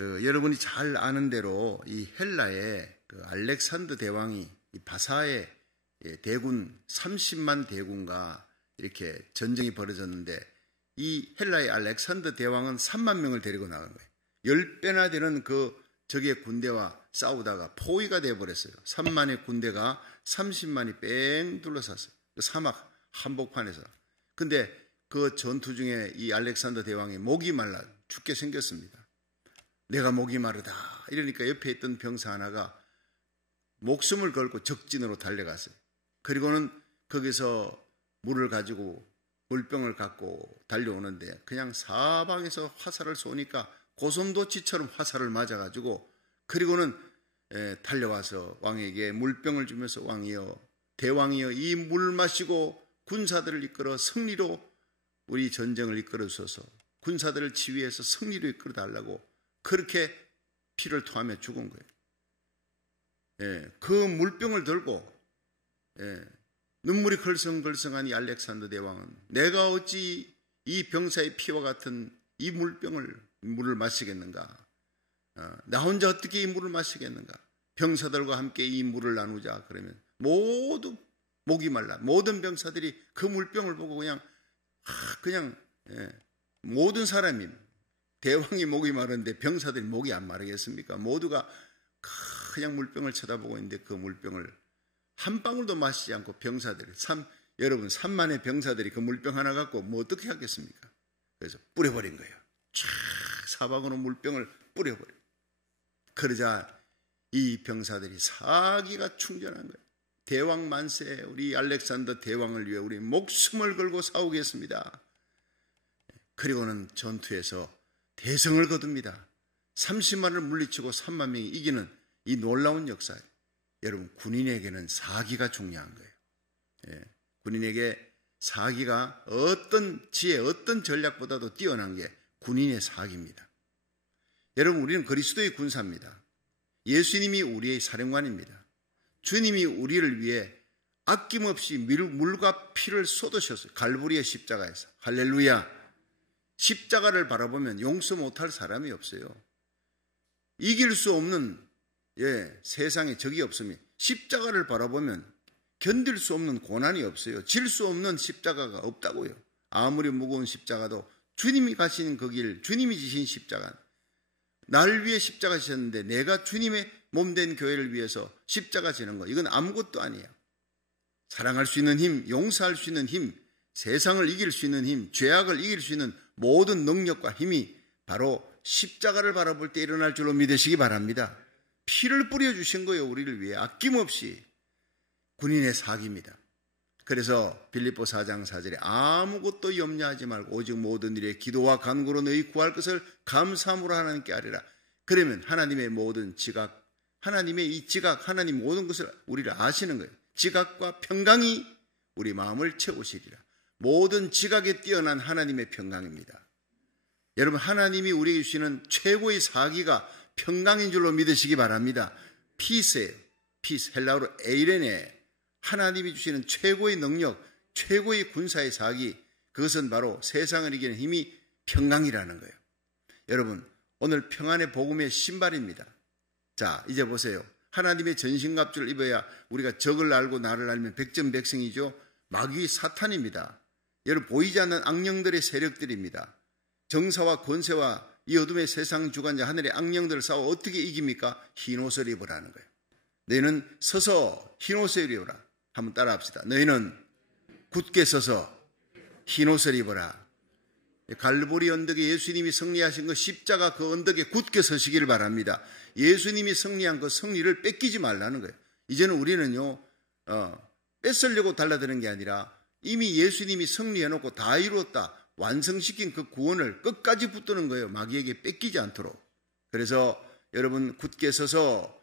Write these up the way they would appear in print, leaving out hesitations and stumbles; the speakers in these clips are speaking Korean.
여러분이 잘 아는 대로 이 헬라의 그 알렉산더 대왕이 이 바사의 대군 30만 대군과 이렇게 전쟁이 벌어졌는데, 이 헬라의 알렉산더 대왕은 3만 명을 데리고 나간 거예요. 10배나 되는 그 적의 군대와 싸우다가 포위가 되어버렸어요. 3만의 군대가 30만이 뺑 둘러쌌어요. 그 사막 한복판에서. 근데 그 전투 중에 이 알렉산더 대왕이 목이 말라 죽게 생겼습니다. 내가 목이 마르다 이러니까 옆에 있던 병사 하나가 목숨을 걸고 적진으로 달려갔어요. 그리고는 거기서 물을 가지고, 물병을 갖고 달려오는데 그냥 사방에서 화살을 쏘니까 고슴도치처럼 화살을 맞아가지고, 그리고는 달려와서 왕에게 물병을 주면서 왕이여, 대왕이여, 이 물 마시고 군사들을 이끌어 승리로 우리 전쟁을 이끌어 주소서, 군사들을 지휘해서 승리로 이끌어 달라고 그렇게 피를 토하며 죽은 거예요. 그 물병을 들고 눈물이 걸성걸성한 이 알렉산더 대왕은 내가 어찌 이 병사의 피와 같은 이 물을 마시겠는가? 나 혼자 어떻게 이 물을 마시겠는가? 병사들과 함께 이 물을 나누자. 그러면 모두 목이 말라. 모든 병사들이 그 물병을 보고 그냥 모든 사람이, 대왕이 목이 마른데 병사들이 목이 안 마르겠습니까? 모두가 그냥 물병을 쳐다보고 있는데 그 물병을 한 방울도 마시지 않고 병사들이, 여러분 3만의 병사들이 그 물병 하나 갖고 뭐 어떻게 하겠습니까? 그래서 뿌려버린 거예요. 쫙 사방으로 물병을 뿌려버려요. 그러자 이 병사들이 사기가 충전한 거예요. 대왕 만세, 우리 알렉산더 대왕을 위해 우리 목숨을 걸고 싸우겠습니다. 그리고는 전투에서 대성을 거둡니다. 30만을 물리치고 3만 명이 이기는 이 놀라운 역사예요. 여러분, 군인에게는 사기가 중요한 거예요. 군인에게 사기가 어떤 지혜, 어떤 전략보다도 뛰어난 게 군인의 사기입니다. 여러분, 우리는 그리스도의 군사입니다. 예수님이 우리의 사령관입니다. 주님이 우리를 위해 아낌없이 물과 피를 쏟으셨어요. 갈보리의 십자가에서. 할렐루야. 십자가를 바라보면 용서 못할 사람이 없어요. 이길 수 없는 세상에 적이 없습니다. 십자가를 바라보면 견딜 수 없는 고난이 없어요. 질 수 없는 십자가가 없다고요. 아무리 무거운 십자가도 주님이 가시는 그 길, 주님이 지신 십자가, 날 위해 십자가 지셨는데 내가 주님의 몸된 교회를 위해서 십자가 지는 거, 이건 아무것도 아니에요. 사랑할 수 있는 힘, 용서할 수 있는 힘, 세상을 이길 수 있는 힘, 죄악을 이길 수 있는 모든 능력과 힘이 바로 십자가를 바라볼 때 일어날 줄로 믿으시기 바랍니다. 피를 뿌려주신 거예요. 우리를 위해 아낌없이. 군인의 사기입니다. 그래서 빌립보 4장 4절에 아무것도 염려하지 말고 오직 모든 일에 기도와 간구로 너희 구할 것을 감사함으로 하나님께 아뢰라. 그러면 하나님의 모든 지각, 하나님의 이 지각, 하나님 모든 것을 우리를 아시는 거예요. 지각과 평강이 우리 마음을 채우시리라. 모든 지각에 뛰어난 하나님의 평강입니다. 여러분, 하나님이 우리에게 주시는 최고의 사기가 평강인 줄로 믿으시기 바랍니다. 피스예요. 피스, 헬라어로 에이레네. 하나님이 주시는 최고의 능력, 최고의 군사의 사기, 그것은 바로 세상을 이기는 힘이 평강이라는 거예요. 여러분, 오늘 평안의 복음의 신발입니다. 자, 이제 보세요. 하나님의 전신갑주를 입어야 우리가 적을 알고 나를 알면 백전백승이죠. 마귀 사탄입니다. 여러분, 보이지 않는 악령들의 세력들입니다. 정사와 권세와 이 어둠의 세상 주관자 하늘의 악령들을 싸워 어떻게 이깁니까? 흰옷을 입으라는 거예요. 너희는 서서 흰옷을 입어라. 한번 따라 합시다. 너희는 굳게 서서 흰옷을 입어라. 갈보리 언덕에 예수님이 승리하신 그 십자가 그 언덕에 굳게 서시기를 바랍니다. 예수님이 승리한 그 승리를 뺏기지 말라는 거예요. 이제는 우리는요, 뺏으려고 달라드는 게 아니라 이미 예수님이 승리해놓고 다 이루었다, 완성시킨 그 구원을 끝까지 붙드는 거예요. 마귀에게 뺏기지 않도록. 그래서 여러분, 굳게 서서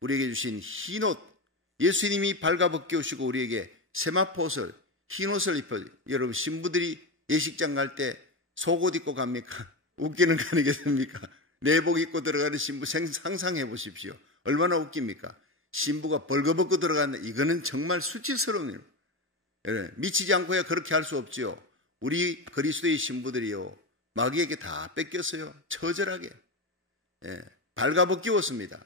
우리에게 주신 흰옷, 예수님이 발가벗겨오시고 우리에게 세마포옷을, 흰옷을 입혀. 여러분, 신부들이 예식장 갈 때 속옷 입고 갑니까? 웃기는 거 아니겠습니까? 내복 입고 들어가는 신부 상상해 보십시오. 얼마나 웃깁니까? 신부가 벌거벗고 들어가는, 이거는 정말 수치스러운 일. 미치지 않고야 그렇게 할 수 없지요. 우리 그리스도의 신부들이요, 마귀에게 다 뺏겼어요. 처절하게. 발가벗기웠습니다.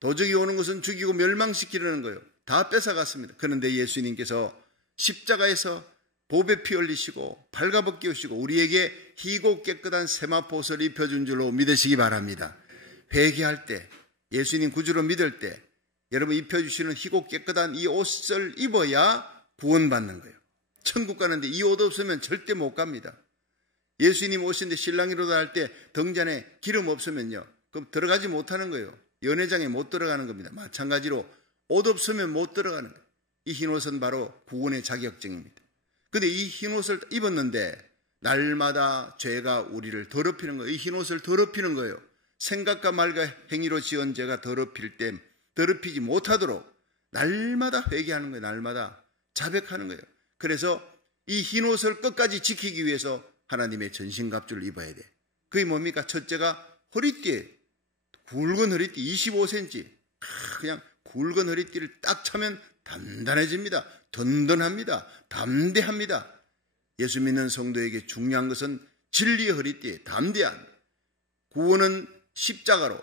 도적이 오는 것은 죽이고 멸망시키려는 거예요. 다 뺏어갔습니다. 그런데 예수님께서 십자가에서 보배 피 흘리시고 발가벗기우시고 우리에게 희고 깨끗한 세마포옷을 입혀준 줄로 믿으시기 바랍니다. 회개할 때, 예수님 구주로 믿을 때 여러분 입혀주시는 희고 깨끗한 이 옷을 입어야 구원받는 거예요. 천국 가는데 이 옷 없으면 절대 못 갑니다. 예수님 오신데 신랑이로다 할 때 등잔에 기름 없으면요, 그럼 들어가지 못하는 거예요. 연회장에 못 들어가는 겁니다. 마찬가지로 옷 없으면 못 들어가는 거예요. 이 흰옷은 바로 구원의 자격증입니다. 근데 이 흰옷을 입었는데 날마다 죄가 우리를 더럽히는 거예요. 이 흰옷을 더럽히는 거예요. 생각과 말과 행위로 지은 죄가 더럽힐 때 더럽히지 못하도록 날마다 회개하는 거예요. 날마다 자백하는 거예요. 그래서 이 흰옷을 끝까지 지키기 위해서 하나님의 전신갑주를 입어야 돼. 그게 뭡니까? 첫째가 허리띠에 굵은 허리띠 25cm 그냥 굵은 허리띠를 딱 차면 단단해집니다. 든든합니다. 담대합니다. 예수 믿는 성도에게 중요한 것은 진리의 허리띠에 담대한, 구원은 십자가로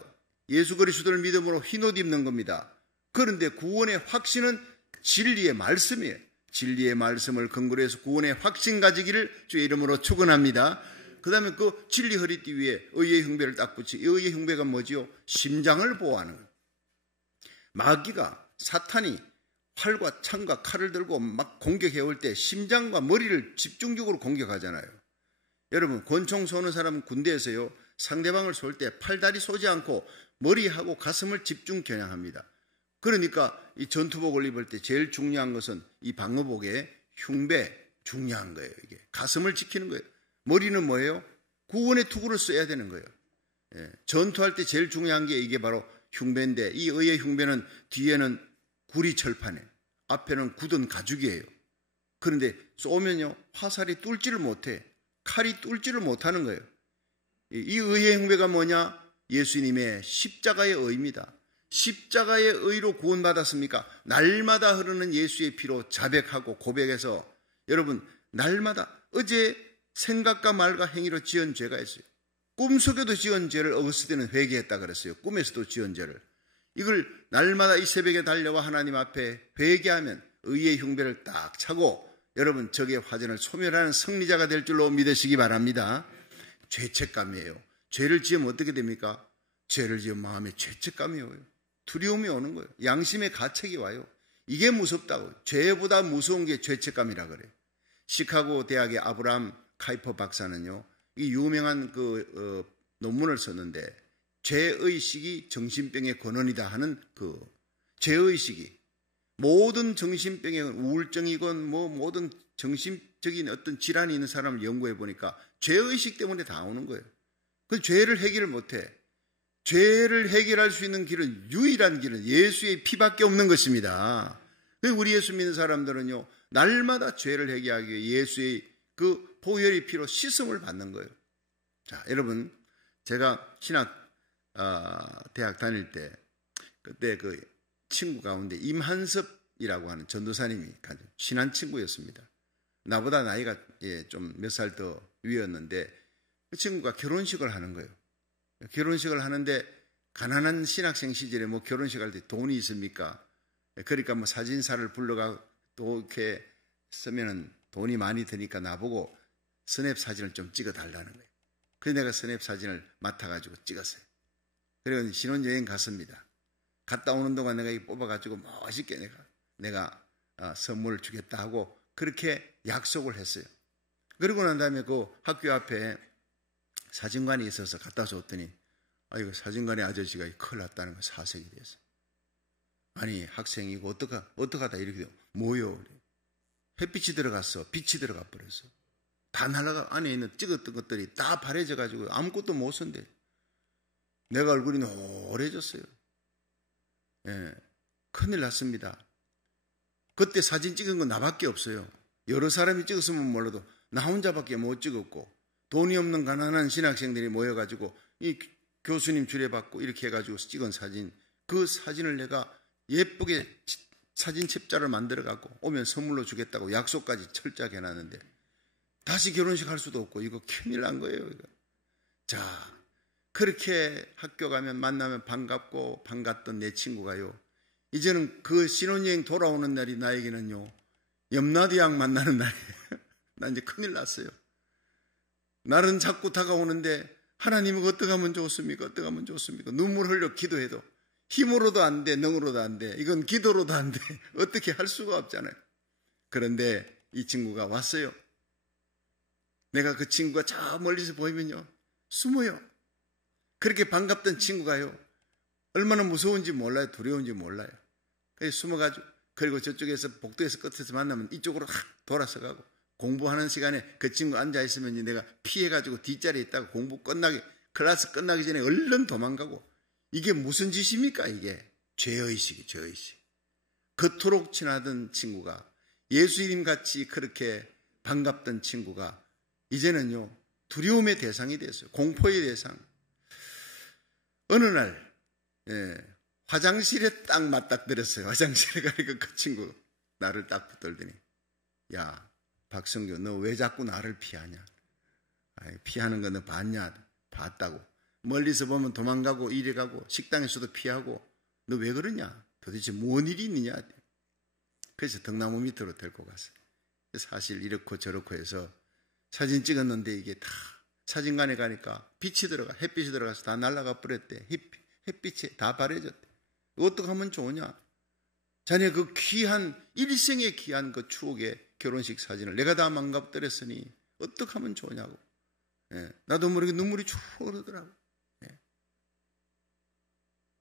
예수 그리스도를 믿음으로 흰옷 입는 겁니다. 그런데 구원의 확신은 진리의 말씀이에요. 진리의 말씀을 근거로 해서 구원의 확신 가지기를 주의 이름으로 축원합니다. 그 다음에 그 진리 허리띠 위에 의의 흉배를 딱 붙이고, 의의 흉배가 뭐지요? 심장을 보호하는 거예요. 마귀가, 사탄이 활과 창과 칼을 들고 막 공격해 올 때 심장과 머리를 집중적으로 공격하잖아요. 여러분, 권총 쏘는 사람은 군대에서요, 상대방을 쏠 때 팔다리 쏘지 않고 머리하고 가슴을 집중 겨냥합니다. 그러니까 이 전투복을 입을 때 제일 중요한 것은 이 방어복의 흉배, 중요한 거예요. 이게 가슴을 지키는 거예요. 머리는 뭐예요? 구원의 투구를 써야 되는 거예요. 전투할 때 제일 중요한 게 이게 바로 흉배인데, 이 의의 흉배는 뒤에는 구리 철판에, 앞에는 굳은 가죽이에요. 그런데 쏘면요, 화살이 뚫지를 못해. 칼이 뚫지를 못하는 거예요. 이 의의 흉배가 뭐냐? 예수님의 십자가의 의입니다. 십자가의 의로 구원받았습니까? 날마다 흐르는 예수의 피로 자백하고 고백해서, 여러분, 날마다 어제 생각과 말과 행위로 지은 죄가 있어요. 꿈속에도 지은 죄를 어렸을 때는 회개했다 그랬어요. 꿈에서도 지은 죄를. 이걸 날마다 이 새벽에 달려와 하나님 앞에 회개하면 의의 흉배를 딱 차고 여러분 적의 화전을 소멸하는 승리자가 될 줄로 믿으시기 바랍니다. 죄책감이에요. 죄를 지으면 어떻게 됩니까? 죄를 지으면 마음에 죄책감이 와요. 두려움이 오는 거예요. 양심의 가책이 와요. 이게 무섭다고. 죄보다 무서운 게 죄책감이라 그래요. 시카고 대학의 아브라함 카이퍼 박사는요, 이 유명한 논문을 썼는데, 죄의식이 정신병의 근원이다 하는 죄의식이 모든 정신병의 우울증이건 모든 정신적인 어떤 질환이 있는 사람을 연구해 보니까 죄의식 때문에 다 오는 거예요. 그 죄를 해결을 못해. 죄를 해결할 수 있는 길은, 유일한 길은 예수의 피밖에 없는 것입니다. 우리 예수 믿는 사람들은요, 날마다 죄를 해결하기 위해 예수의 그 보혈의 피로 씻음을 받는 거예요. 자, 여러분, 제가 신학 대학 다닐 때 그때 그 친구 가운데 임한섭이라고 하는 전도사님이 친한 친구였습니다. 나보다 나이가 좀 몇 살 더 위였는데 그 친구가 결혼식을 하는 거예요. 결혼식을 하는데 가난한 신학생 시절에 뭐 결혼식 할 때 돈이 있습니까? 그러니까 뭐 사진사를 불러가 또 이렇게 쓰면은 돈이 많이 드니까 나보고 스냅 사진을 좀 찍어 달라는 거예요. 그래서 내가 스냅 사진을 맡아가지고 찍었어요. 그리고 신혼여행 갔습니다. 갔다 오는 동안 내가 이 뽑아가지고 멋있게 내가 선물을 주겠다 하고 그렇게 약속을 했어요. 그러고 난 다음에 그 학교 앞에 사진관이 있어서 갖다 줬더니, 이거 사진관의 아저씨가 큰일 났다는 거 사색이 돼서. 아니, 학생이고 어떡하다 이렇게 돼요. 뭐요? 햇빛이 들어갔어. 빛이 들어가 버렸어. 다 날아가, 안에 있는 찍었던 것들이 다 바래져가지고 아무것도 못 쓴대. 내가 얼굴이 노래졌어요. 큰일 났습니다. 그때 사진 찍은 건 나밖에 없어요. 여러 사람이 찍었으면 몰라도 나 혼자밖에 못 찍었고, 돈이 없는 가난한 신학생들이 모여가지고 이 교수님 주례받고 이렇게 해가지고 찍은 사진, 그 사진을 내가 예쁘게 사진 첩자를 만들어갖고 오면 선물로 주겠다고 약속까지 철저하게 해놨는데 다시 결혼식 할 수도 없고 이거 큰일 난 거예요. 이거. 자, 그렇게 학교 가면 만나면 반갑고 반갔던 내 친구가요, 이제는 그 신혼여행 돌아오는 날이 나에게는요, 염라대왕 만나는 날이에요. 나 이제 큰일 났어요. 날은 자꾸 다가오는데 하나님은 어떻게 하면 좋습니까? 어떻게 하면 좋습니까? 눈물 흘려 기도해도 힘으로도 안 돼, 능으로도 안 돼. 이건 기도로도 안 돼. 어떻게 할 수가 없잖아요. 그런데 이 친구가 왔어요. 내가 그 친구가 저 멀리서 보이면요, 숨어요. 그렇게 반갑던 친구가요, 얼마나 무서운지 몰라요. 두려운지 몰라요. 그래서 숨어가지고, 그리고 저쪽에서 복도에서 끝에서 만나면 이쪽으로 확 돌아서 가고, 공부하는 시간에 그 친구 앉아있으면 내가 피해가지고 뒷자리에 있다가 공부 끝나기, 클래스 끝나기 전에 얼른 도망가고, 이게 무슨 짓입니까? 이게 죄의식이, 죄의식. 그토록 친하던 친구가, 예수님 같이 그렇게 반갑던 친구가 이제는요, 두려움의 대상이 됐어요. 공포의 대상. 어느 날 화장실에 딱 맞닥뜨렸어요. 화장실에 가니까 그 친구 나를 딱 붙들더니, 야, 박성규, 너 왜 자꾸 나를 피하냐? 피하는 거 너 봤냐? 봤다고. 멀리서 보면 도망가고 이리 가고 식당에서도 피하고, 너 왜 그러냐? 도대체 뭔 일이 있느냐? 그래서 등나무 밑으로 데리고 갔어요. 사실 이렇고 저렇고 해서 사진 찍었는데 이게 다 사진관에 가니까 빛이 들어가, 햇빛이 들어가서 다 날아가 버렸대. 햇빛에 다 바래졌대. 어떻게 하면 좋으냐? 자네 그 귀한, 일생에 귀한 그 추억의 결혼식 사진을 내가 다 망가뜨렸으니 어떻게 하면 좋으냐고. 나도 모르게 눈물이 쭉 흐르더라고.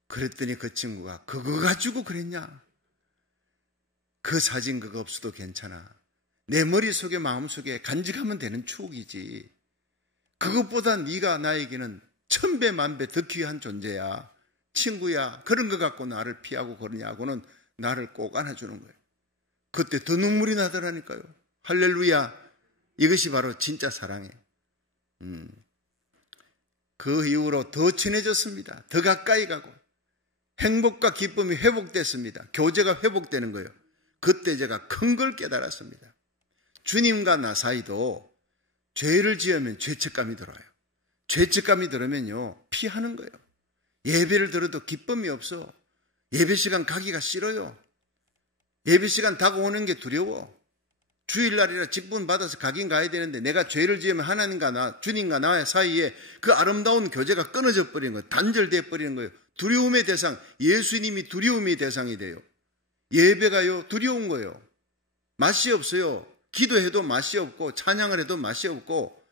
그랬더니 그 친구가, 그거 가지고 그랬냐? 그 사진 그거 없어도 괜찮아. 내 머릿속에 마음속에 간직하면 되는 추억이지. 그것보다 네가 나에게는 천배 만배 더 귀한 존재야. 친구야. 그런 거 갖고 나를 피하고 그러냐고는 나를 꼭 안아주는 거예요. 그때 더 눈물이 나더라니까요. 할렐루야. 이것이 바로 진짜 사랑이에요. 그 이후로 더 친해졌습니다. 더 가까이 가고 행복과 기쁨이 회복됐습니다. 교제가 회복되는 거예요. 그때 제가 큰 걸 깨달았습니다. 주님과 나 사이도 죄를 지으면 죄책감이 들어요. 죄책감이 들으면요, 피하는 거예요. 예배를 들어도 기쁨이 없어. 예배 시간 가기가 싫어요. 예배 시간 다가오는 게 두려워. 주일날이라 직분 받아서 가긴 가야 되는데 내가 죄를 지으면 하나님과 나, 주님과 나 사이에 그 아름다운 교제가 끊어져 버리는 거예요. 단절돼 버리는 거예요. 두려움의 대상, 예수님이 두려움의 대상이 돼요. 예배가요, 두려운 거예요. 맛이 없어요. 기도해도 맛이 없고 찬양을 해도 맛이 없고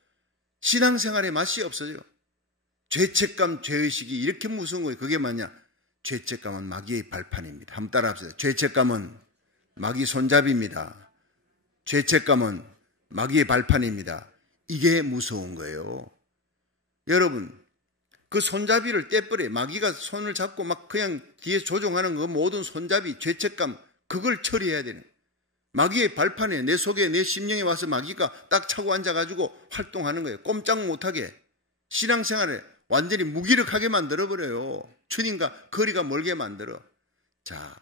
신앙생활에 맛이 없어요. 죄책감, 죄의식이 이렇게 무서운 거예요. 그게 뭐냐? 죄책감은 마귀의 발판입니다. 한번 따라 합시다. 죄책감은 마귀 손잡이입니다. 죄책감은 마귀의 발판입니다. 이게 무서운 거예요. 여러분, 그 손잡이를 떼버려요. 마귀가 손을 잡고 막 그냥 뒤에 조종하는 그 모든 손잡이, 죄책감, 그걸 처리해야 되는 거예요. 마귀의 발판에 내 속에 내 심령에 와서 마귀가 딱 차고 앉아가지고 활동하는 거예요. 꼼짝 못하게. 신앙생활에 완전히 무기력하게 만들어버려요. 주님과 거리가 멀게 만들어. 자,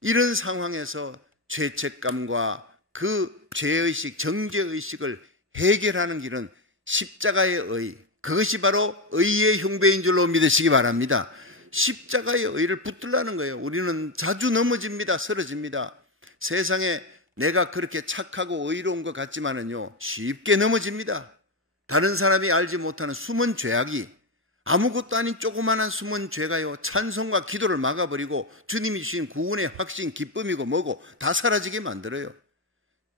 이런 상황에서 죄책감과 그 죄의식, 정죄의식을 해결하는 길은 십자가의 의, 그것이 바로 의의 흉배인 줄로 믿으시기 바랍니다. 십자가의 의를 붙들라는 거예요. 우리는 자주 넘어집니다. 쓰러집니다. 세상에 내가 그렇게 착하고 의로운 것 같지만은요, 쉽게 넘어집니다. 다른 사람이 알지 못하는 숨은 죄악이, 아무것도 아닌 조그마한 숨은 죄가요, 찬송과 기도를 막아버리고 주님이 주신 구원의 확신, 기쁨이고 뭐고 다 사라지게 만들어요.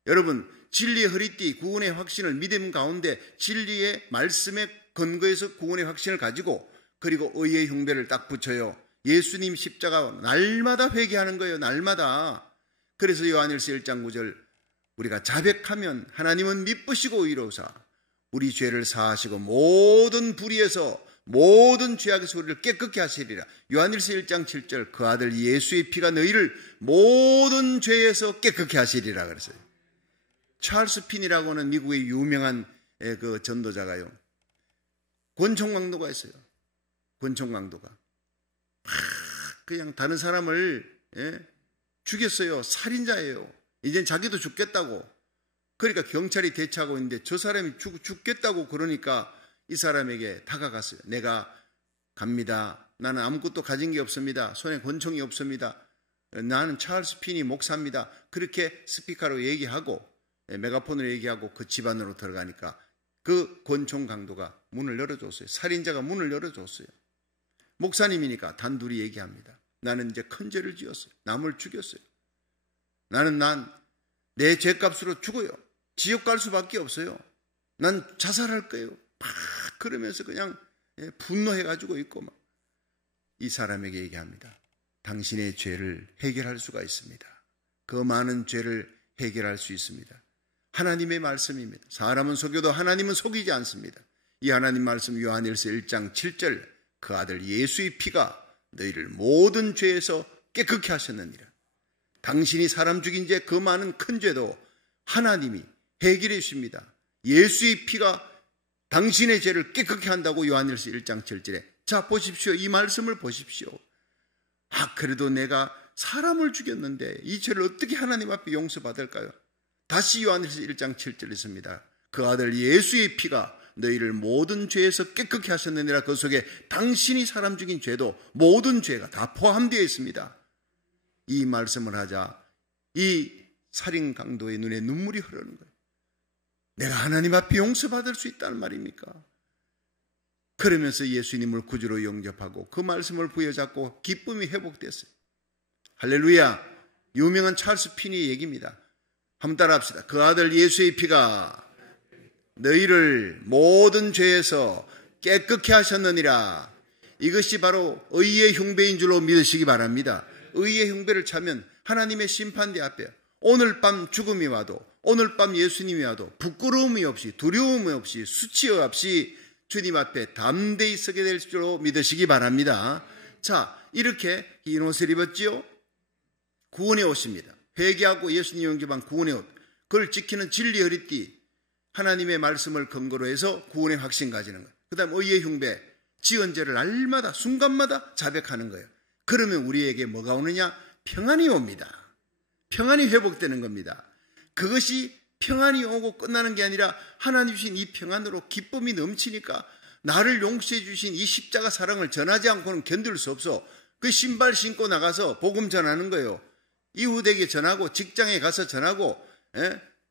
여러분, 진리의 허리띠, 구원의 확신을 믿음 가운데 진리의 말씀에 근거해서 구원의 확신을 가지고, 그리고 의의 흉배를 딱 붙여요. 예수님 십자가 날마다 회개하는 거예요. 날마다. 그래서 요한일서 1장 9절, 우리가 자백하면 하나님은 미쁘시고 의로우사 우리 죄를 사하시고 모든 불의에서, 모든 죄악에서 우리를 깨끗게 하시리라. 요한일서 1장 7절, 그 아들 예수의 피가 너희를 모든 죄에서 깨끗게 하시리라 그랬어요. 찰스 핀이라고 하는 미국의 유명한 그 전도자가요, 권총강도가 있어요. 권총강도가 그냥 다른 사람을 죽였어요. 살인자예요. 이젠 자기도 죽겠다고. 그러니까 경찰이 대처하고 있는데 저 사람이 죽겠다고 그러니까 이 사람에게 다가갔어요. 내가 갑니다. 나는 아무것도 가진 게 없습니다. 손에 권총이 없습니다. 나는 찰스 피니 목사입니다. 그렇게 스피커로 얘기하고 메가폰으로 얘기하고 그 집 안으로 들어가니까 그 권총 강도가 문을 열어줬어요. 살인자가 문을 열어줬어요. 목사님이니까 단둘이 얘기합니다. 나는 이제 큰 죄를 지었어요. 남을 죽였어요. 나는 내 죄값으로 죽어요. 지옥 갈 수밖에 없어요. 난 자살할 거예요. 막 그러면서 그냥 분노해가지고 있고 막. 이 사람에게 얘기합니다. 당신의 죄를 해결할 수가 있습니다. 그 많은 죄를 해결할 수 있습니다. 하나님의 말씀입니다. 사람은 속여도 하나님은 속이지 않습니다. 이 하나님 말씀 요한일서 1장 7절 그 아들 예수의 피가 너희를 모든 죄에서 깨끗게 하셨느니라. 당신이 사람 죽인 죄 그 많은 큰 죄도 하나님이 해결해 주십니다. 예수의 피가 당신의 죄를 깨끗게 한다고 요한일서 1장 7절에 자 보십시오. 이 말씀을 보십시오. 그래도 내가 사람을 죽였는데 이 죄를 어떻게 하나님 앞에 용서받을까요? 다시 요한일서 1장 7절에 있습니다. 그 아들 예수의 피가 너희를 모든 죄에서 깨끗게 하셨느니라. 그 속에 당신이 사람 죽인 죄도 모든 죄가 다 포함되어 있습니다. 이 말씀을 하자 이 살인 강도의 눈에 눈물이 흐르는 거예요. 내가 하나님 앞에 용서받을 수 있다는 말입니까? 그러면서 예수님을 구주로 영접하고 그 말씀을 부여잡고 기쁨이 회복됐어요. 할렐루야. 유명한 찰스 피니의 얘기입니다. 한번 따라합시다. 그 아들 예수의 피가 너희를 모든 죄에서 깨끗게 하셨느니라. 이것이 바로 의의 흉배인 줄로 믿으시기 바랍니다. 의의 흉배를 차면 하나님의 심판대 앞에 오늘 밤 죽음이 와도 오늘 밤 예수님이 와도 부끄러움이 없이 두려움이 없이 수치 없이 주님 앞에 담대히 서게 될 줄로 믿으시기 바랍니다. 자, 이렇게 흰 옷을 입었지요. 구원의 옷입니다. 회개하고 예수님 영접한 구원의 옷. 그걸 지키는 진리 허리띠. 하나님의 말씀을 근거로 해서 구원의 확신 가지는 거예요. 그 다음 의의 흉배. 지은 죄를 날마다 순간마다 자백하는 거예요. 그러면 우리에게 뭐가 오느냐? 평안이 옵니다. 평안이 회복되는 겁니다. 그것이 평안이 오고 끝나는 게 아니라 하나님 주신 이 평안으로 기쁨이 넘치니까 나를 용서해 주신 이 십자가 사랑을 전하지 않고는 견딜 수 없어. 그 신발 신고 나가서 복음 전하는 거예요. 이웃에게 전하고 직장에 가서 전하고.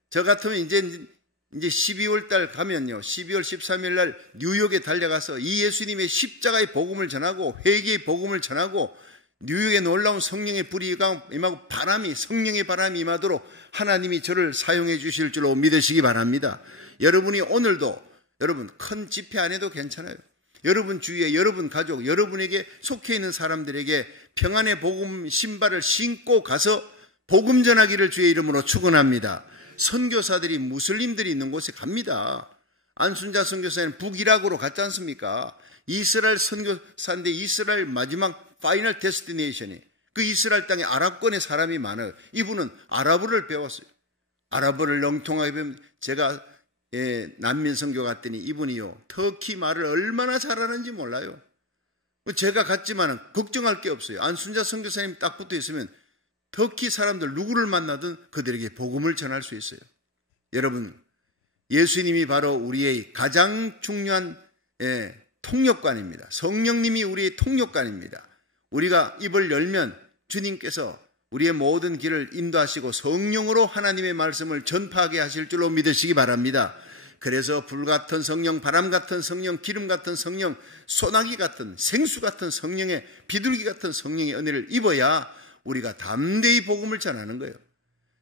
저 같으면 이제 12월 달 가면요. 12월 13일 날 뉴욕에 달려가서 이 예수님의 십자가의 복음을 전하고 회개의 복음을 전하고 뉴욕에 놀라운 성령의 불이 임하고 성령의 바람이 임하도록 하나님이 저를 사용해 주실 줄로 믿으시기 바랍니다. 여러분이 오늘도 여러분 큰 집회 안 해도 괜찮아요. 여러분 주위에 여러분 가족, 여러분에게 속해 있는 사람들에게 평안의 복음 신발을 신고 가서 복음 전하기를 주의 이름으로 축원합니다. 선교사들이 무슬림들이 있는 곳에 갑니다. 안순자 선교사는 북이라크로 갔지 않습니까? 이스라엘 선교사인데 이스라엘 마지막 파이널 데스티네이션이 그 이스라엘 땅에 아랍권의 사람이 많아요. 이분은 아랍어를 배웠어요. 아랍어를 영통하게 배우면 제가 난민 선교 갔더니 이분이요 터키 말을 얼마나 잘하는지 몰라요. 제가 갔지만 걱정할 게 없어요. 안순자 선교사님 딱 붙어 있으면 터키 사람들 누구를 만나든 그들에게 복음을 전할 수 있어요. 여러분, 예수님이 바로 우리의 가장 중요한 통역관입니다. 성령님이 우리의 통역관입니다. 우리가 입을 열면 주님께서 우리의 모든 길을 인도하시고 성령으로 하나님의 말씀을 전파하게 하실 줄로 믿으시기 바랍니다. 그래서 불같은 성령, 바람 같은 성령, 기름 같은 성령, 소나기 같은 생수 같은 성령의 비둘기 같은 성령의 은혜를 입어야 우리가 담대히 복음을 전하는 거예요.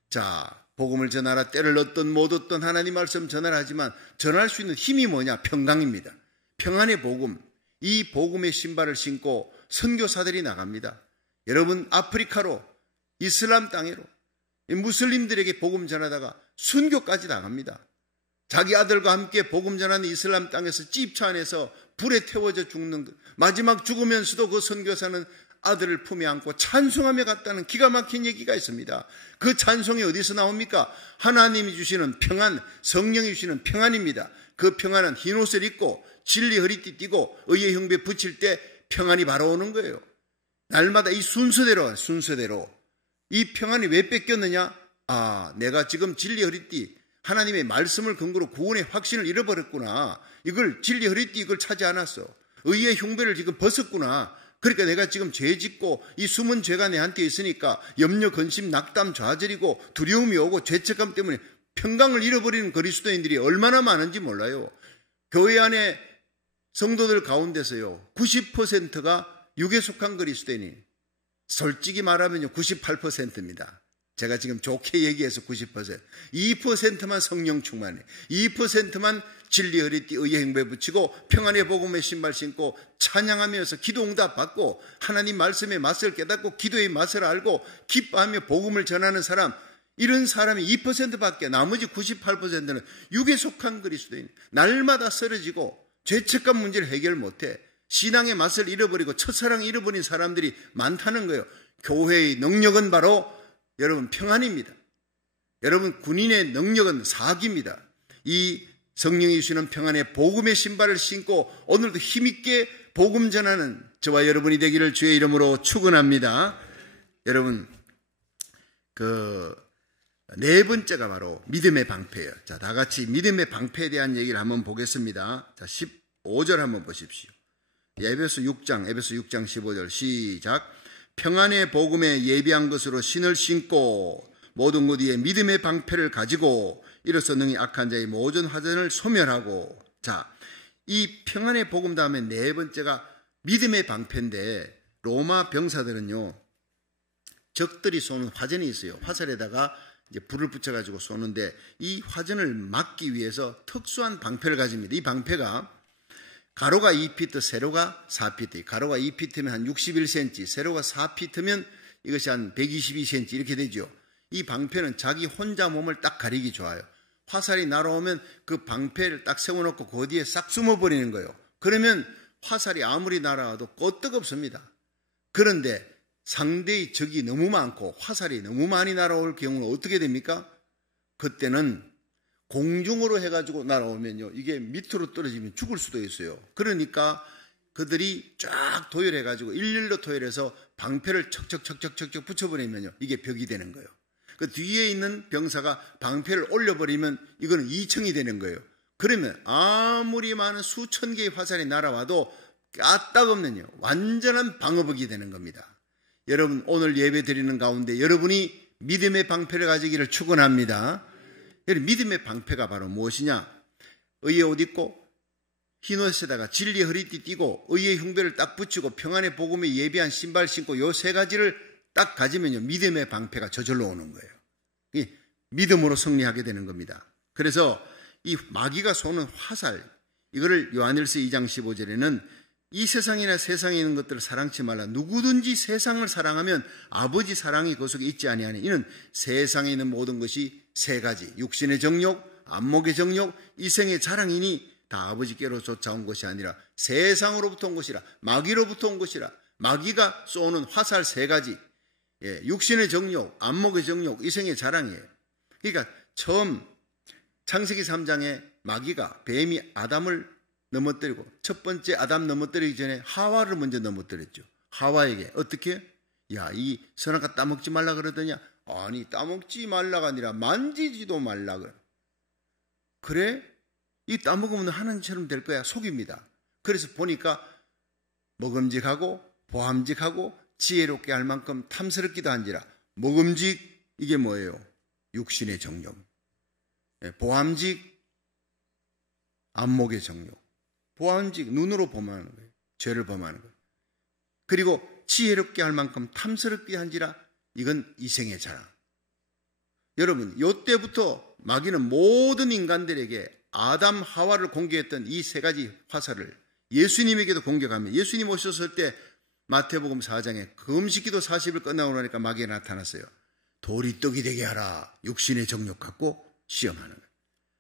자, 복음을 전하라. 때를 얻든 못 얻든 하나님 말씀 전하라 하지만 전할 수 있는 힘이 뭐냐? 평강입니다. 평안의 복음. 이 복음의 신발을 신고 선교사들이 나갑니다. 여러분, 아프리카로, 이슬람 땅으로 무슬림들에게 복음 전하다가 순교까지 나갑니다. 자기 아들과 함께 복음 전하는 이슬람 땅에서 찝차 안에서 불에 태워져 죽는 마지막 죽으면서도 그 선교사는 아들을 품에 안고 찬송하며 갔다는 기가 막힌 얘기가 있습니다. 그 찬송이 어디서 나옵니까? 하나님이 주시는 평안, 성령이 주시는 평안입니다. 그 평안은 흰옷을 입고 진리 허리띠 띠고 의의 흉배 붙일 때 평안이 바로 오는 거예요. 날마다 이 순서대로 이 평안이 왜 뺏겼느냐? 내가 지금 진리 허리띠 하나님의 말씀을 근거로 구원의 확신을 잃어버렸구나. 이걸 진리 허리띠 이걸 차지 않았어. 의의 흉배를 지금 벗었구나. 그러니까 내가 지금 죄 짓고 이 숨은 죄가 내한테 있으니까 염려, 근심, 낙담, 좌절이고 두려움이 오고 죄책감 때문에 평강을 잃어버리는 그리스도인들이 얼마나 많은지 몰라요. 교회 안에 성도들 가운데서요, 90%가 육에 속한 그리스도인이, 솔직히 말하면요 98%입니다. 제가 지금 좋게 얘기해서 90%. 2%만 성령 충만해. 2%만 진리 허리띠 의의 행보에 붙이고 평안의 복음의 신발 신고 찬양하면서 기도 응답 받고 하나님 말씀의 맛을 깨닫고 기도의 맛을 알고 기뻐하며 복음을 전하는 사람, 이런 사람이 2%밖에, 나머지 98%는 육에 속한 그리스도인, 날마다 쓰러지고 죄책감 문제를 해결 못해 신앙의 맛을 잃어버리고 첫사랑을 잃어버린 사람들이 많다는 거예요. 교회의 능력은 바로 여러분 평안입니다. 여러분 군인의 능력은 사기입니다. 이 성령이 주시는 평안의 복음의 신발을 신고 오늘도 힘있게 복음 전하는 저와 여러분이 되기를 주의 이름으로 축원합니다. 여러분 네 번째가 바로 믿음의 방패예요. 자, 다 같이 믿음의 방패에 대한 얘기를 한번 보겠습니다. 자, 15절 한번 보십시오. 에베소 6장 15절 시작. 평안의 복음에 예비한 것으로 신을 신고 모든 것 위에 믿음의 방패를 가지고 이로써 능히 악한 자의 모든 화전을 소멸하고. 자, 이 평안의 복음 다음에 네 번째가 믿음의 방패인데, 로마 병사들은요 적들이 쏘는 화전이 있어요. 화살에다가 이제 불을 붙여가지고 쏘는데 이 화전을 막기 위해서 특수한 방패를 가집니다. 이 방패가 가로가 2피트, 세로가 4피트. 가로가 2피트면 한 61cm, 세로가 4피트면 이것이 한 122cm 이렇게 되죠. 이 방패는 자기 혼자 몸을 딱 가리기 좋아요. 화살이 날아오면 그 방패를 딱 세워놓고 그 뒤에 싹 숨어버리는 거예요. 그러면 화살이 아무리 날아와도 끄떡없습니다. 그런데 상대의 적이 너무 많고 화살이 너무 많이 날아올 경우는 어떻게 됩니까? 그때는 공중으로 해가지고 날아오면요, 이게 밑으로 떨어지면 죽을 수도 있어요. 그러니까 그들이 쫙 도열해가지고 일렬로 도열해서 방패를 척척척척척 붙여버리면요, 이게 벽이 되는 거예요. 그 뒤에 있는 병사가 방패를 올려버리면 이거는 2층이 되는 거예요. 그러면 아무리 많은 수천 개의 화살이 날아와도 까딱없는 완전한 방어벽이 되는 겁니다. 여러분 오늘 예배 드리는 가운데 여러분이 믿음의 방패를 가지기를 축원합니다. 믿음의 방패가 바로 무엇이냐? 의의 옷 입고 흰 옷에다가 진리의 허리띠 띠고 의의 흉배를 딱 붙이고 평안의 복음에 예비한 신발 신고 요 세 가지를 딱 가지면요, 믿음의 방패가 저절로 오는 거예요. 믿음으로 승리하게 되는 겁니다. 그래서 이 마귀가 쏘는 화살, 이거를 요한일서 2장 15절에는 이 세상이나 세상에 있는 것들을 사랑치 말라. 누구든지 세상을 사랑하면 아버지 사랑이 그 속에 있지 아니하니. 이는 세상에 있는 모든 것이 세 가지, 육신의 정욕, 안목의 정욕, 이생의 자랑이니 다 아버지께로 쫓아온 것이 아니라 세상으로부터 온 것이라, 마귀로부터 온 것이라. 마귀가 쏘는 화살 세 가지, 육신의 정욕, 안목의 정욕, 이생의 자랑이에요. 그러니까 처음 창세기 3장에 마귀가, 뱀이 아담을 넘어뜨리고 첫 번째 아담 넘어뜨리기 전에 하와를 먼저 넘어뜨렸죠. 하와에게 어떻게? 야, 이 선악과 따먹지 말라 그러더냐? 아니, 따먹지 말라가 아니라 만지지도 말라 그래? 이 따먹으면 하나님처럼 될 거야. 속입니다. 그래서 보니까 먹음직하고 보함직하고 지혜롭게 할 만큼 탐스럽기도 한지라. 먹음직, 이게 뭐예요? 육신의 정욕. 보함직, 안목의 정욕. 보함직, 눈으로 범하는 거예요. 죄를 범하는 거예요. 그리고 지혜롭게 할 만큼 탐스럽게 한지라, 이건 이생의 자랑. 여러분, 이때부터 마귀는 모든 인간들에게 아담, 하와를 공격했던 이 세 가지 화살을 예수님에게도 공격하며, 예수님 오셨을 때 마태복음 4장에 금식기도 40일 끝나고 나니까 마귀가 나타났어요. 돌이 떡이 되게 하라. 육신의 정욕 갖고 시험하는 거예요.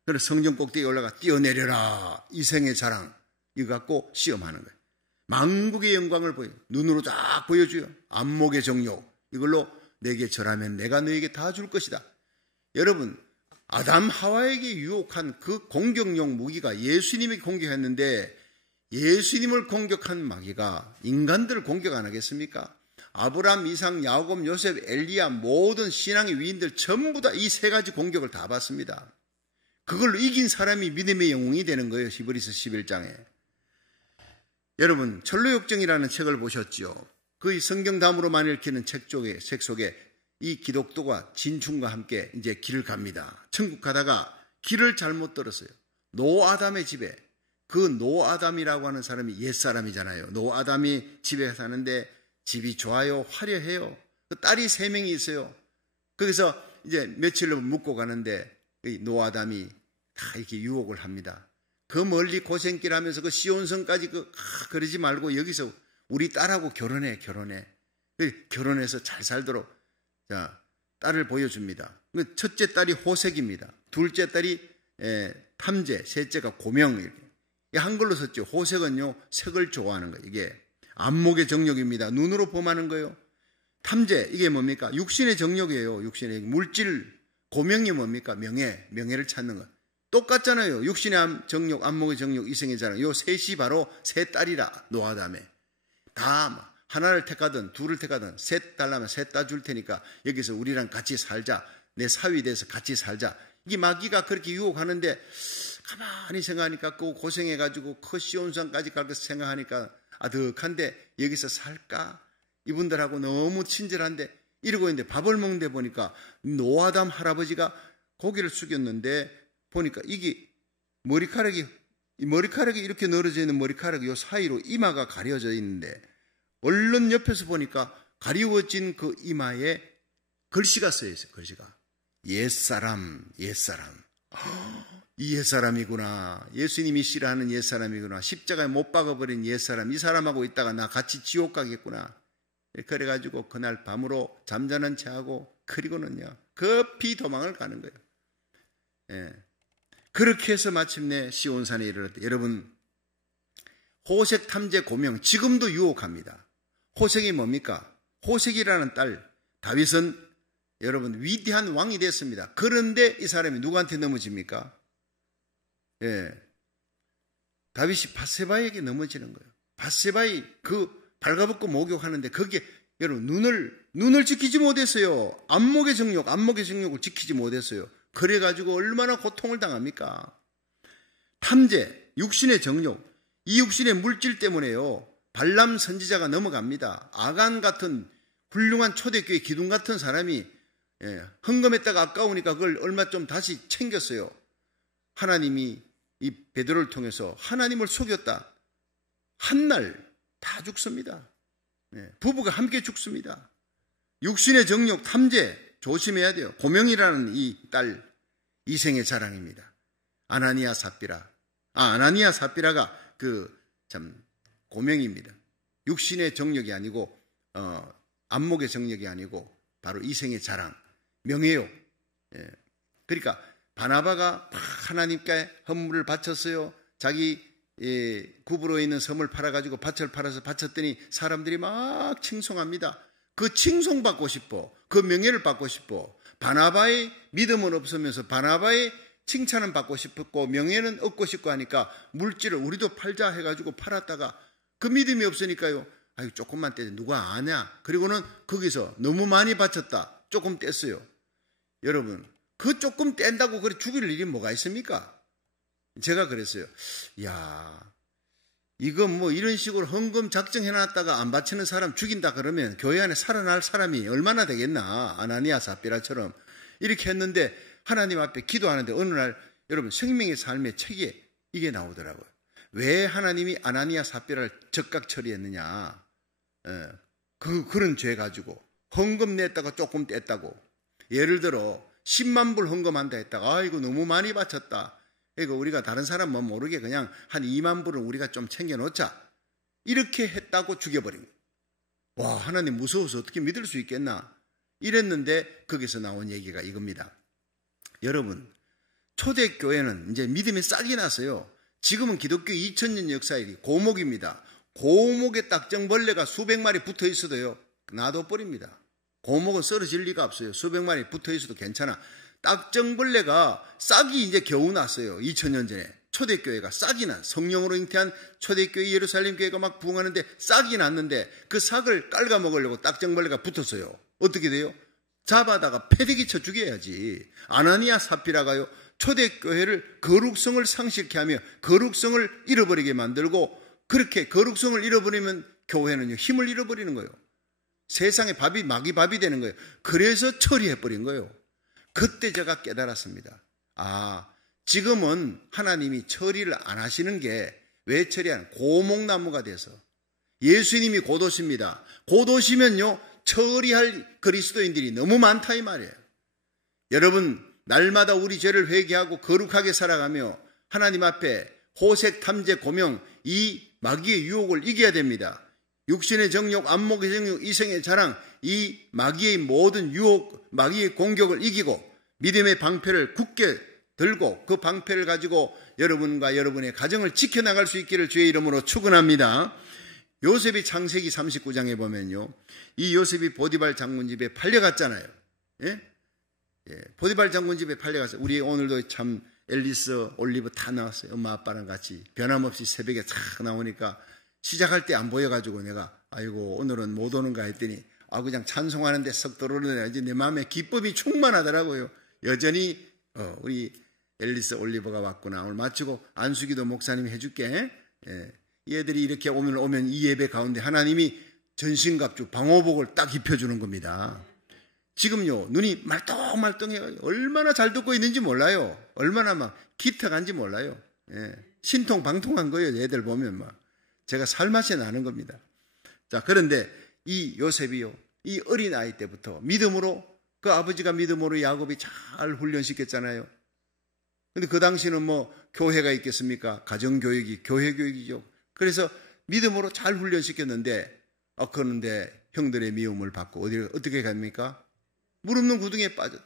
그래서 성전 꼭대기에 올라가 뛰어내려라. 이생의 자랑, 이거 갖고 시험하는 거예요. 만국의 영광을 보여, 눈으로 쫙 보여줘요. 안목의 정욕, 이걸로 내게 절하면 내가 너에게 다 줄 것이다. 여러분, 아담 하와에게 유혹한 그 공격용 무기가 예수님이 공격했는데, 예수님을 공격한 마귀가 인간들을 공격 안 하겠습니까? 아브라함, 이삭, 야곱, 요셉, 엘리야, 모든 신앙의 위인들 전부 다 이 세 가지 공격을 다 받습니다. 그걸로 이긴 사람이 믿음의 영웅이 되는 거예요. 히브리서 11장에. 여러분 철로역정이라는 책을 보셨지요? 그 성경 다음으로 읽히는 책 속에 이 기독도가 진충과 함께 이제 길을 갑니다. 천국 가다가 길을 잘못 들었어요. 노아담의 집에, 그 노아담이라고 하는 사람이 옛사람이잖아요. 노아담이 집에 사는데 집이 좋아요, 화려해요. 그 딸이 3명이 있어요. 거기서 이제 며칠을 묵고 가는데 이 노아담이 다 이렇게 유혹을 합니다. 그 멀리 고생길 하면서 그 시온성까지 그러지 말고 여기서 우리 딸하고 결혼해. 결혼해서 잘 살도록 자, 딸을 보여줍니다. 첫째 딸이 호색입니다. 둘째 딸이 탐제, 셋째가 고명. 이렇게. 한글로 썼죠. 호색은요, 색을 좋아하는 거예요. 이게 안목의 정욕입니다. 눈으로 범하는 거예요. 탐제, 이게 뭡니까? 육신의 정욕이에요. 육신의 물질. 고명이 뭡니까? 명예를 찾는 것. 똑같잖아요. 육신의 정욕, 안목의 정욕, 이생의 자랑. 요 셋이 바로 세 딸이라. 노아담에. 다 하나를 택하든 둘을 택하든 셋 달라면 셋 다 줄 테니까 여기서 우리랑 같이 살자. 내 사위 돼서 같이 살자. 이게 마귀가 그렇게 유혹하는데 가만히 생각하니까 그 고생해가지고 그 시온산까지 갈 것 생각하니까 아득한데 여기서 살까? 이분들하고 너무 친절한데 이러고 있는데 밥을 먹는데 보니까 노아담 할아버지가 고개를 숙였는데 보니까 이게 머리카락이 이렇게 늘어져 있는 머리카락이 요 사이로 이마가 가려져 있는데 얼른 옆에서 보니까 가리워진 그 이마에 글씨가 쓰여 있어요. 글씨가 옛사람. 이 옛사람이구나. 예수님이 싫어하는 옛사람이구나. 십자가에 못 박아버린 옛사람. 이 사람하고 있다가 나 같이 지옥 가겠구나. 그래가지고 그날 밤으로 잠자는 채하고 그리고는요 급히 도망을 가는 거예요. 예. 그렇게 해서 마침내 시온산에 이르렀대. 여러분 호색 탐제 고명 지금도 유혹합니다. 호색이 뭡니까? 호색이라는 딸 다윗은 여러분 위대한 왕이 됐습니다. 그런데 이 사람이 누구한테 넘어집니까? 예, 다윗이 밧세바에게 넘어지는 거예요. 밧세바의 그 발가벗고 목욕하는데 거기에 여러분 눈을 지키지 못했어요. 안목의 정욕을 지키지 못했어요. 그래가지고 얼마나 고통을 당합니까? 탐제, 육신의 정욕, 이 육신의 물질 때문에요. 발람 선지자가 넘어갑니다. 아간 같은 훌륭한 초대교회 기둥 같은 사람이 헌금했다가 아까우니까 그걸 얼마 좀 다시 챙겼어요. 하나님이 이 베드로를 통해서 하나님을 속였다. 한날 다 죽습니다. 부부가 함께 죽습니다. 육신의 정욕, 탐제 조심해야 돼요. 고명이라는 이 딸 이생의 자랑입니다. 아나니아 삽비라가 그 참 고명입니다. 육신의 정욕이 아니고 안목의 정욕이 아니고 바로 이생의 자랑, 명예요. 그러니까 바나바가 하나님께 헌물을 바쳤어요. 자기 구부로 있는 섬을 팔아가지고 밭을 팔아서 바쳤더니 사람들이 막 칭송합니다. 그 칭송받고 싶어. 그 명예를 받고 싶어. 바나바의 믿음은 없으면서 바나바의 칭찬은 받고 싶었고 명예는 얻고 싶고 하니까 물질을 우리도 팔자 해가지고 팔았다가 그 믿음이 없으니까요. 아유 조금만 떼 누가 아냐. 그리고는 거기서 너무 많이 바쳤다. 조금 뗐어요. 여러분 그 조금 뗀다고 그래 죽일 일이 뭐가 있습니까? 제가 그랬어요. 야, 이거 뭐 이런 식으로 헌금 작정해놨다가 안 바치는 사람 죽인다 그러면 교회 안에 살아날 사람이 얼마나 되겠나. 아나니아 삽비라처럼 이렇게 했는데 하나님 앞에 기도하는데 어느 날 여러분 생명의 삶의 책에 이게 나오더라고요. 왜 하나님이 아나니아 삽비라를 적각 처리했느냐. 그런 죄 가지고 헌금 냈다가 조금 뗐다고. 예를 들어 10만 불 헌금한다 했다가 아이고 너무 많이 바쳤다. 그러니까 우리가 다른 사람 뭐 모르게 그냥 한 2만 불은 우리가 좀 챙겨놓자. 이렇게 했다고 죽여버린 거예요. 와 하나님 무서워서 어떻게 믿을 수 있겠나. 이랬는데 거기서 나온 얘기가 이겁니다. 여러분 초대교회는 이제 믿음이 싹이 났어요. 지금은 기독교 2000년 역사의 고목입니다. 고목에 딱정벌레가 수백 마리 붙어 있어도요 놔둬버립니다. 고목은 썰어질 리가 없어요. 수백 마리 붙어 있어도 괜찮아. 딱정벌레가 싹이 이제 겨우 났어요. 2000년 전에 초대교회가 싹이 난 성령으로 잉태한 초대교회 예루살렘 교회가 막 부흥하는데 싹이 났는데 그 싹을 깔아먹으려고 딱정벌레가 붙었어요. 어떻게 돼요? 잡아다가 패대기 쳐 죽여야지. 아나니아 삽비라가요 초대교회를 거룩성을 상실케 하며 거룩성을 잃어버리게 만들고 그렇게 거룩성을 잃어버리면 교회는요, 힘을 잃어버리는 거예요. 세상의 밥이 마귀 밥이 되는 거예요. 그래서 처리해버린 거예요. 그때 제가 깨달았습니다. 지금은 하나님이 처리를 안 하시는 게 왜 처리하는? 고목나무가 돼서. 예수님이 곧 오십니다. 곧 오시면요, 처리할 그리스도인들이 너무 많다 이 말이에요. 여러분, 날마다 우리 죄를 회개하고 거룩하게 살아가며 하나님 앞에 호색, 탐재, 고명, 이 마귀의 유혹을 이겨야 됩니다. 육신의 정욕, 안목의 정욕, 이성의 자랑, 이 마귀의 모든 유혹, 마귀의 공격을 이기고 믿음의 방패를 굳게 들고 그 방패를 가지고 여러분과 여러분의 가정을 지켜나갈 수 있기를 주의 이름으로 축원합니다. 요셉이 창세기 39장에 보면요, 이 요셉이 보디발 장군 집에 팔려갔잖아요. 보디발 장군 집에 팔려갔어요. 우리 오늘도 참 앨리스, 올리브 다 나왔어요. 엄마 아빠랑 같이 변함없이 새벽에 탁 나오니까 시작할 때 안 보여가지고 내가 아이고 오늘은 못 오는가 했더니 그냥 찬송하는데 썩 들어오네. 이제 내 마음에 기쁨이 충만하더라고요. 여전히 우리 앨리스 올리버가 왔구나. 오늘 마치고 안수기도 목사님이 해줄게. 얘들이 이렇게 오면 이 예배 가운데 하나님이 전신갑주 방호복을 딱 입혀주는 겁니다. 지금요, 눈이 말똥말똥해요. 얼마나 잘 듣고 있는지 몰라요. 얼마나 막 기특한지 몰라요. 신통방통한 거예요. 얘들 보면 막. 제가 살맛이 나는 겁니다. 자, 그런데 이 요셉이요, 이 어린 아이 때부터 믿음으로, 그 아버지가 믿음으로 야곱이 잘 훈련시켰잖아요. 근데 그 당시는 뭐 교회가 있겠습니까? 가정교육이 교회교육이죠. 그래서 믿음으로 잘 훈련시켰는데, 그런데 형들의 미움을 받고 어떻게 갑니까? 물 없는 구덩이에 빠졌.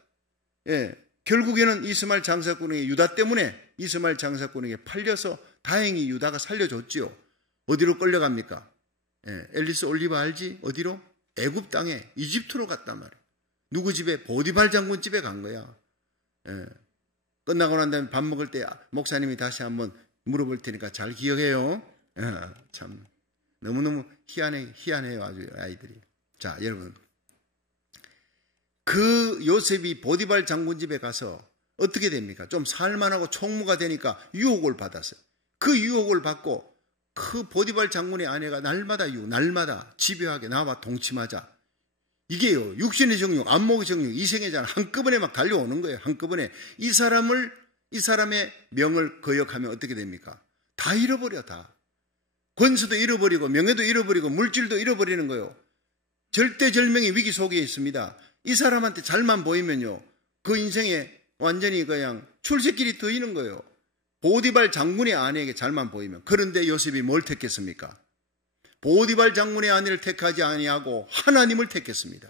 결국에는 이스마엘 장사꾼에게, 유다 때문에 이스마엘 장사꾼에게 팔려서 다행히 유다가 살려줬지요. 어디로 끌려갑니까? 앨리스 올리버 알지? 어디로? 애굽 땅에 이집트로 갔단 말이에요. 누구 집에? 보디발 장군 집에 간 거야. 끝나고 난 다음에 밥 먹을 때 목사님이 다시 한번 물어볼 테니까 잘 기억해요. 참 너무너무 희한해요 아주 아이들이. 자, 여러분, 그 요셉이 보디발 장군 집에 가서 어떻게 됩니까? 좀 살만하고 총무가 되니까 유혹을 받았어요. 그 유혹을 받고 그 보디발 장군의 아내가 날마다 집요하게 나와 동침하자. 이게요, 육신의 정욕, 안목의 정욕, 이생의 자랑 한꺼번에 막 달려오는 거예요. 한꺼번에. 이 사람의 명을 거역하면 어떻게 됩니까? 다 잃어버려, 다. 권수도 잃어버리고 명예도 잃어버리고 물질도 잃어버리는 거예요. 절대절명의 위기 속에 있습니다. 이 사람한테 잘만 보이면요, 그 인생에 완전히 그냥 출세길이 트이는 거예요. 보디발 장군의 아내에게 잘만 보이면. 그런데 요셉이 뭘 택했습니까? 보디발 장군의 아내를 택하지 아니하고 하나님을 택했습니다.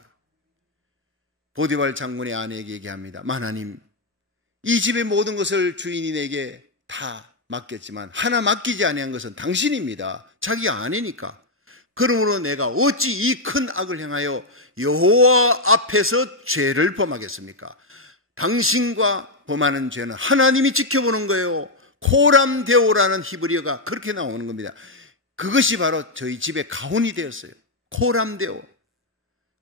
보디발 장군의 아내에게 얘기합니다. 하나님, 이 집의 모든 것을 주인이 내게 다 맡겼지만 하나 맡기지 아니한 것은 당신입니다. 자기 아내니까. 그러므로 내가 어찌 이 큰 악을 행하여 여호와 앞에서 죄를 범하겠습니까? 당신과 범하는 죄는 하나님이 지켜보는 거예요. 코람데오라는 히브리어가 그렇게 나오는 겁니다. 그것이 바로 저희 집의 가훈이 되었어요. 코람데오.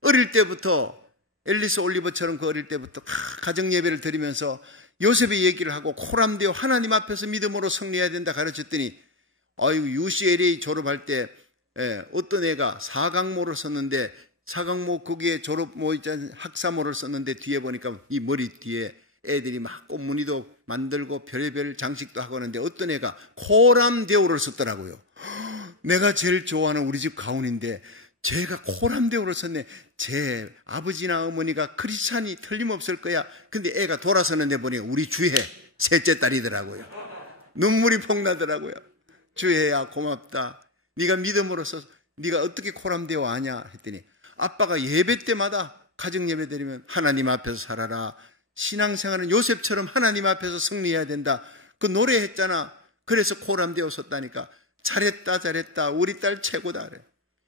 어릴 때부터 앨리스 올리버처럼 그 어릴 때부터 가정 예배를 드리면서 요셉의 얘기를 하고 코람데오, 하나님 앞에서 믿음으로 승리해야 된다 가르쳤더니, UCLA 졸업할 때 어떤 애가 사각모를 썼는데, 사각모 거기에 졸업모 있잖아요, 학사모를 썼는데 뒤에 보니까 이 머리 뒤에 애들이 막 꽃무늬도 만들고 별의별 장식도 하고 하는데 어떤 애가 코람데오를 썼더라고요. 내가 제일 좋아하는 우리 집 가훈인데 제가 코람데오를 썼네. 제 아버지나 어머니가 크리스찬이 틀림없을 거야. 근데 애가 돌아서는데 보니 우리 주혜 셋째 딸이더라고요. 눈물이 폭나더라고요. 주혜야 고맙다. 네가 믿음으로 써서 네가 어떻게 코람데오 아냐 했더니, 아빠가 예배 때마다 가정 예배 드리면 하나님 앞에서 살아라. 신앙생활은 요셉처럼 하나님 앞에서 승리해야 된다. 그 노래 했잖아. 그래서 코람데오 썼다니까. 잘했다. 우리 딸 최고다. 그래.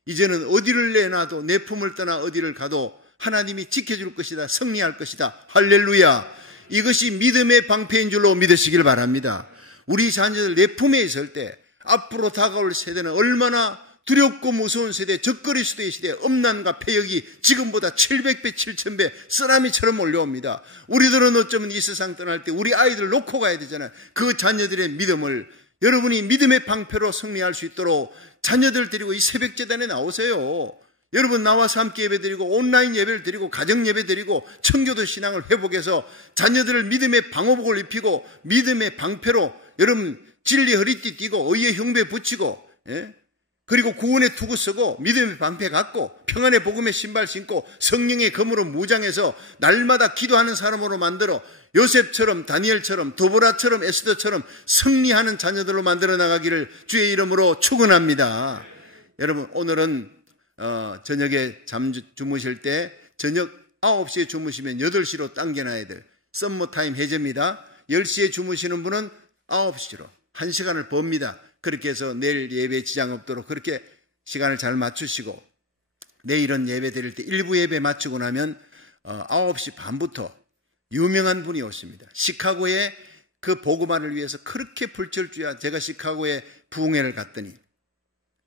이제는 어디를 내놔도, 내 품을 떠나 어디를 가도 하나님이 지켜줄 것이다. 승리할 것이다. 할렐루야. 이것이 믿음의 방패인 줄로 믿으시길 바랍니다. 우리 자녀들 내 품에 있을 때 앞으로 다가올 세대는 얼마나 두렵고 무서운 세대, 적거리 시대의 시대, 엄난과 폐역이 지금보다 700배, 7000배 쓰나미처럼 몰려옵니다. 우리들은 어쩌면 이 세상 떠날 때 우리 아이들을 놓고 가야 되잖아요. 그 자녀들의 믿음을 여러분이 믿음의 방패로 승리할 수 있도록 자녀들 데리고 이 새벽제단에 나오세요. 여러분 나와서 함께 예배드리고 온라인 예배를 드리고 가정 예배 드리고 청교도 신앙을 회복해서 자녀들을 믿음의 방어복을 입히고 믿음의 방패로 여러분 진리 허리띠 띠고 의의 흉배 붙이고 그리고 구원의 투구 쓰고 믿음의 방패 갖고 평안의 복음의 신발 신고 성령의 검으로 무장해서 날마다 기도하는 사람으로 만들어 요셉처럼 다니엘처럼 도보라처럼 에스더처럼 승리하는 자녀들로 만들어 나가기를 주의 이름으로 축원합니다. 여러분 오늘은 저녁에 주무실 때 저녁 9시에 주무시면 8시로 당겨놔야 될 썸머타임 해제입니다. 10시에 주무시는 분은 9시로 1시간을 법니다. 그렇게 해서 내일 예배에 지장 없도록 그렇게 시간을 잘 맞추시고 내일은 예배 드릴 때 일부 예배 마치고 나면 9시 반부터 유명한 분이 오십니다. 시카고에 그 복음화를 위해서 그렇게 불철주야 제가 시카고에 부흥회를 갔더니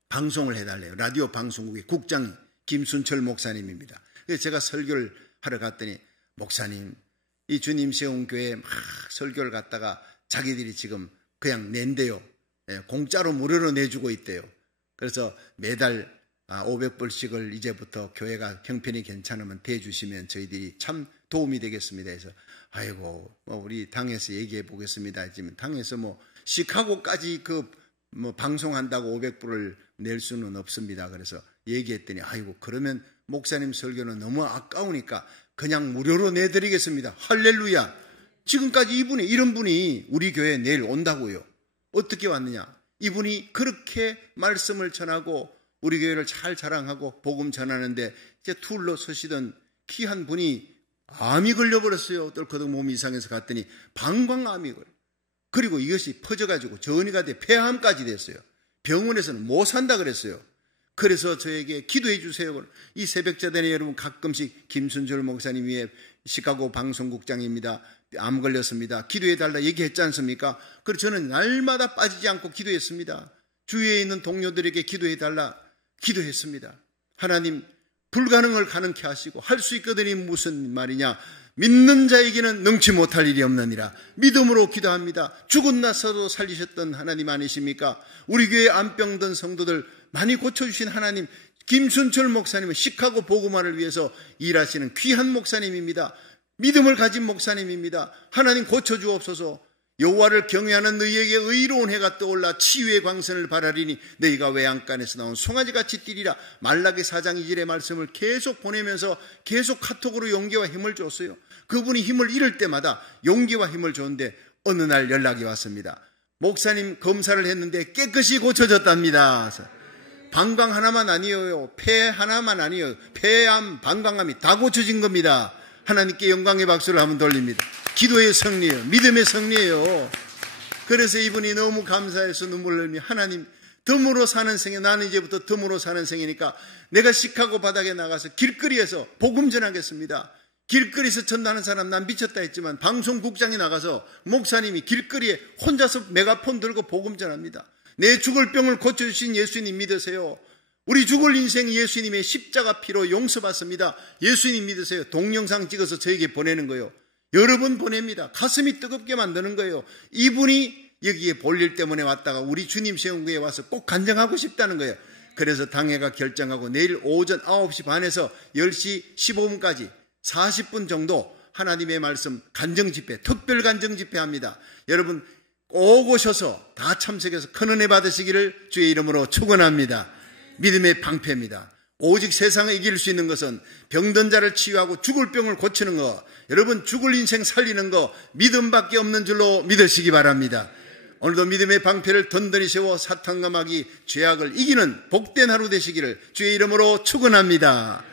방송을 해달래요. 라디오 방송국의 국장이 김순철 목사님입니다. 그래서 제가 설교를 하러 갔더니 목사님 이 주님 세운 교회에 막 설교를 갔다가 자기들이 지금 그냥 낸대요. 공짜로 무료로 내주고 있대요. 그래서 매달 500불씩을 이제부터 교회가 형편이 괜찮으면 대주시면 저희들이 참 도움이 되겠습니다. 해서 아이고 우리 당에서 얘기해 보겠습니다. 했지만 당에서 시카고까지 방송한다고 500불을 낼 수는 없습니다. 그래서 얘기했더니 아이고 그러면 목사님 설교는 너무 아까우니까 그냥 무료로 내드리겠습니다. 할렐루야. 지금까지 이런 분이 우리 교회에 내일 온다고요. 어떻게 왔느냐? 이분이 그렇게 말씀을 전하고 우리 교회를 잘 자랑하고 복음 전하는데 이제 툴로 서시던 귀한 분이 암이 걸려버렸어요. 똘커덕 몸이 이상해서 갔더니 방광암이 걸려. 그리고 이것이 퍼져가지고 전이가 돼 폐암까지 됐어요. 병원에서는 못 산다 그랬어요. 그래서 저에게 기도해 주세요. 이 새벽제단에 여러분 가끔씩 김순철 목사님 위에 시카고 방송국장입니다. 암 걸렸습니다. 기도해 달라 얘기했지 않습니까? 그래서 저는 날마다 빠지지 않고 기도했습니다. 주위에 있는 동료들에게 기도해 달라 기도했습니다. 하나님 불가능을 가능케 하시고 할 수 있거든이 무슨 말이냐? 믿는 자에게는 능치 못할 일이 없느니라. 믿음으로 기도합니다. 죽은 나서도 살리셨던 하나님 아니십니까? 우리 교회 암병든 성도들 많이 고쳐주신 하나님, 김순철 목사님은 시카고 복음화를 위해서 일하시는 귀한 목사님입니다. 믿음을 가진 목사님입니다. 하나님 고쳐주옵소서. 여호와를 경외하는 너희에게 의로운 해가 떠올라 치유의 광선을 발하리니 너희가 외양간에서 나온 송아지같이 뛰리라. 말라기 4장 2절의 말씀을 계속 보내면서 계속 카톡으로 용기와 힘을 줬어요. 그분이 힘을 잃을 때마다 용기와 힘을 줬는데 어느 날 연락이 왔습니다. 목사님 검사를 했는데 깨끗이 고쳐졌답니다. 방광 하나만 아니에요. 폐 하나만 아니에요. 폐암, 방광암이 다 고쳐진 겁니다. 하나님께 영광의 박수를 한번 돌립니다. 기도의 승리예요. 믿음의 승리예요. 그래서 이분이 너무 감사해서 눈물을 흘리며 하나님 덤으로 사는 생애, 나는 이제부터 덤으로 사는 생이니까 내가 시카고 바닥에 나가서 길거리에서 복음 전하겠습니다. 길거리에서 전하는 사람 난 미쳤다 했지만 방송국장이 나가서 목사님이 길거리에 혼자서 메가폰 들고 복음 전합니다. 내 죽을 병을 고쳐주신 예수님 믿으세요. 우리 죽을 인생 예수님의 십자가 피로 용서받습니다. 예수님 믿으세요. 동영상 찍어서 저에게 보내는 거예요. 여러 번 보냅니다. 가슴이 뜨겁게 만드는 거예요. 이분이 여기에 볼일 때문에 왔다가 우리 주님 세운 교회에 와서 꼭 간증하고 싶다는 거예요. 그래서 당회가 결정하고 내일 오전 9시 반에서 10시 15분까지 40분 정도 하나님의 말씀 간증 집회, 특별 간증 집회 합니다. 여러분 꼭 오셔서 다 참석해서 큰 은혜 받으시기를 주의 이름으로 축원합니다. 믿음의 방패입니다. 오직 세상을 이길 수 있는 것은 병든 자를 치유하고 죽을 병을 고치는 것, 여러분 죽을 인생 살리는 것 믿음밖에 없는 줄로 믿으시기 바랍니다. 오늘도 믿음의 방패를 든든히 세워 사탄과 마귀 죄악을 이기는 복된 하루 되시기를 주의 이름으로 축원합니다.